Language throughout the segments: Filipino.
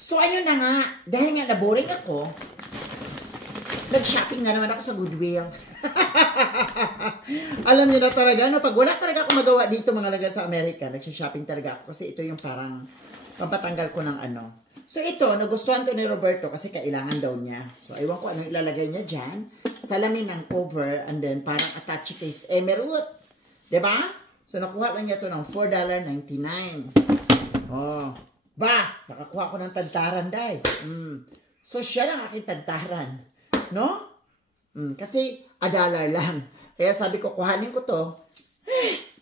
So, ayun na nga. Dahil nga naboring ako, nag-shopping na naman ako sa Goodwill. Alam niyo na talaga, no? Pag wala talaga ako magawa dito mga laga sa Amerika, nag-shopping talaga ako kasi ito yung parang pampatanggal ko ng ano. So, ito, nagustuhan to ni Roberto kasi kailangan daw niya. So, aywan ko anong ilalagay niya dyan. Salamin ng cover and then parang attache case emerald. Diba? So, nakuha lang niya to ng $4.99. Oh. Bah! Nakakuha ko ng tagtaran, day. So, siya lang aking tagtaran. No? Kasi, $1 lang. Kaya sabi ko, kuhanin ko to.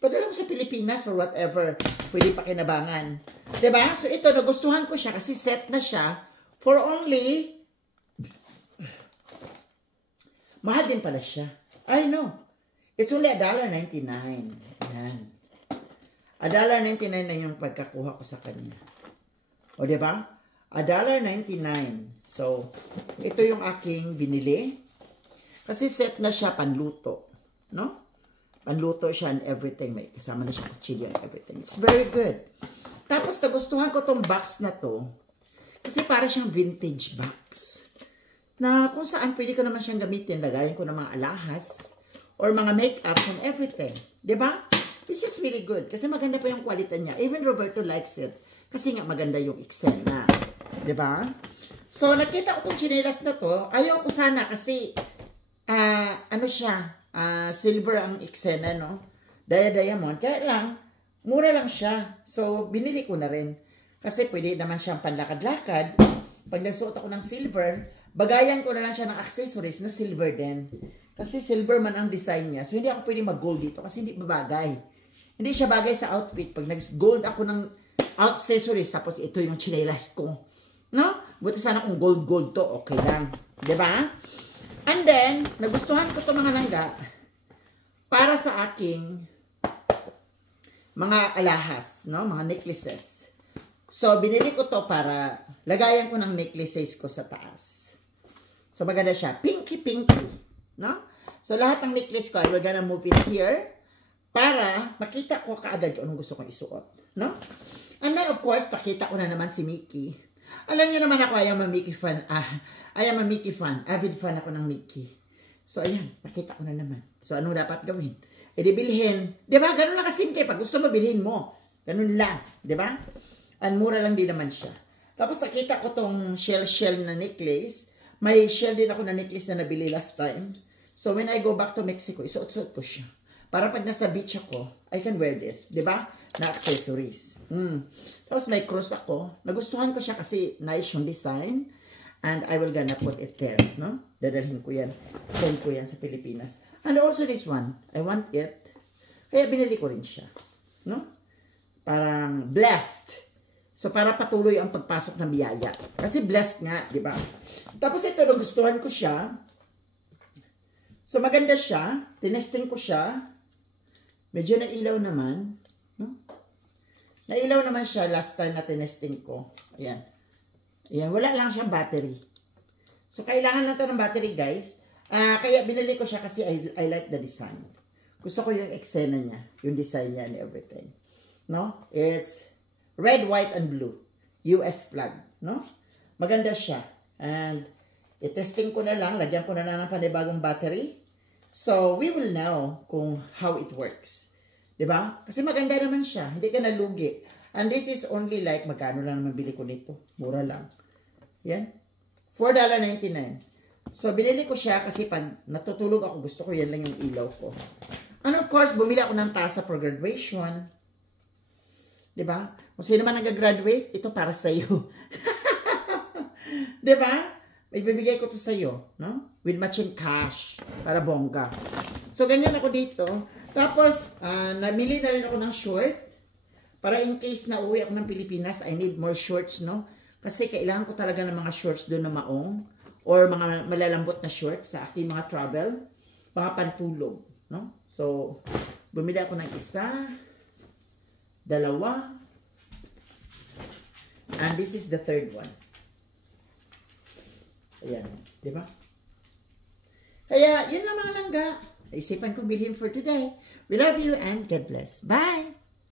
Padala ko sa Pilipinas or whatever. Pwede pakinabangan. Diba? So, ito, nagustuhan ko siya kasi set na siya for only... Mahal din pala siya. I know. It's only $1.99. Ayan. $1.99 na yung pagkakuha ko sa kanya. O, diba? $1.99. So, ito yung aking binili. Kasi set na siya panluto. No? Panluto siya and everything. May kasama na siya kutsilyo and everything. It's very good. Tapos, nagustuhan ko tong box na to. Kasi para siyang vintage box. Na kung saan pwede ko naman siyang gamitin. Lagayin ko ng mga alahas. Or mga make-ups and everything. Diba? It's just really good. Kasi maganda pa yung quality niya. Even Roberto likes it. Kasi nga maganda yung eksena. Diba? So, nakita ko itong chinelas na to. Ayaw ko sana kasi ano siya, silver ang eksena, no? Diamond. Kaya lang, mura lang siya. So, binili ko na rin. Kasi pwede naman siyang panlakad-lakad. Pag nagsuot ako ng silver, bagayan ko na lang siya ng accessories na silver din. Kasi silver man ang design niya. So, hindi ako pwede mag-gold dito kasi hindi mabagay. Hindi siya bagay sa outfit. Pag nag-gold ako ng accessories, tapos ito yung chinelas ko. No? Buti sana kung gold-gold to, okay lang. Diba? And then, nagustuhan ko to mga langga para sa aking mga alahas, no? Mga necklaces. So, binili ko to para lagayan ko ng necklaces ko sa taas. So, maganda siya. Pinky-pinky. No? So, lahat ng necklace ko, I will gonna move it here para makita ko kaagad kung anong gusto kong isuot. No? And then, of course, pakita ko na naman si Mickey. Alam niyo naman ako, I am a Mickey fan. I am a Mickey fan. Avid fan ako ng Mickey. So, ayan, pakita ko na naman. So, ano dapat gawin? E di bilhin. Diba? Ganun lang kasimple. Pag gusto mo, bilhin mo. Ganun lang. Diba? And mura lang din naman siya. Tapos, nakita ko tong shell na necklace. May shell din ako na necklace na nabili last time. So, when I go back to Mexico, isuot-suot ko siya. Para pag nasa beach ako, I can wear this. Diba? Na accessories. Tapos may cross ako. Nagustuhan ko siya kasi nice yung design. And I will gonna put it there. No? Dadalhin ko yan. Send ko yan sa Pilipinas. And also this one. I want it. Kaya binili ko rin siya. No? Parang blessed. So para patuloy ang pagpasok ng biyaya. Kasi blessed nga. Diba? Tapos ito, nagustuhan ko siya. So maganda siya. Tinesting ko siya. Medyo nailaw naman. No? Nailaw naman siya last time na tinesting ko. Ayan. Ayan. Wala lang siyang battery. So, kailangan lang ito ng battery, guys. Kaya binili ko siya kasi I like the design. Gusto ko yung eksena niya. Yung design niya and everything. No? It's red, white, and blue. US flag. No? Maganda siya. And, i-testing ko na lang. Lagyan ko na lang ng panibagong battery. So, we will know kung how it works. Diba? Kasi maganda naman siya. Hindi ka nalugi. And this is only like, magkano lang naman bili ko nito. Mura lang. Yan. $4.99. So, binili ko siya kasi pag natutulog ako, gusto ko yan lang yung ilaw ko. And of course, bumili ako ng tasa for graduation. Diba? Kung sino man nag-graduate, ito para sa'yo. Diba? May bibigay ko to sa'yo. No? With matching cash. Para bongga. So, ganyan ako dito. Tapos, namili na rin ako ng short. Para in case na uwi ako ng Pilipinas, I need more shorts, no? Kasi kailangan ko talaga ng mga shorts doon na maong. Or mga malalambot na shorts sa aking mga travel. Mga pantulog, no? So, bumili ako ng isa. Dalawa. And this is the third one. Ayan, di ba? Kaya, yun lang mga langga. Naisipan kong bilhin for today. We love you and God bless. Bye!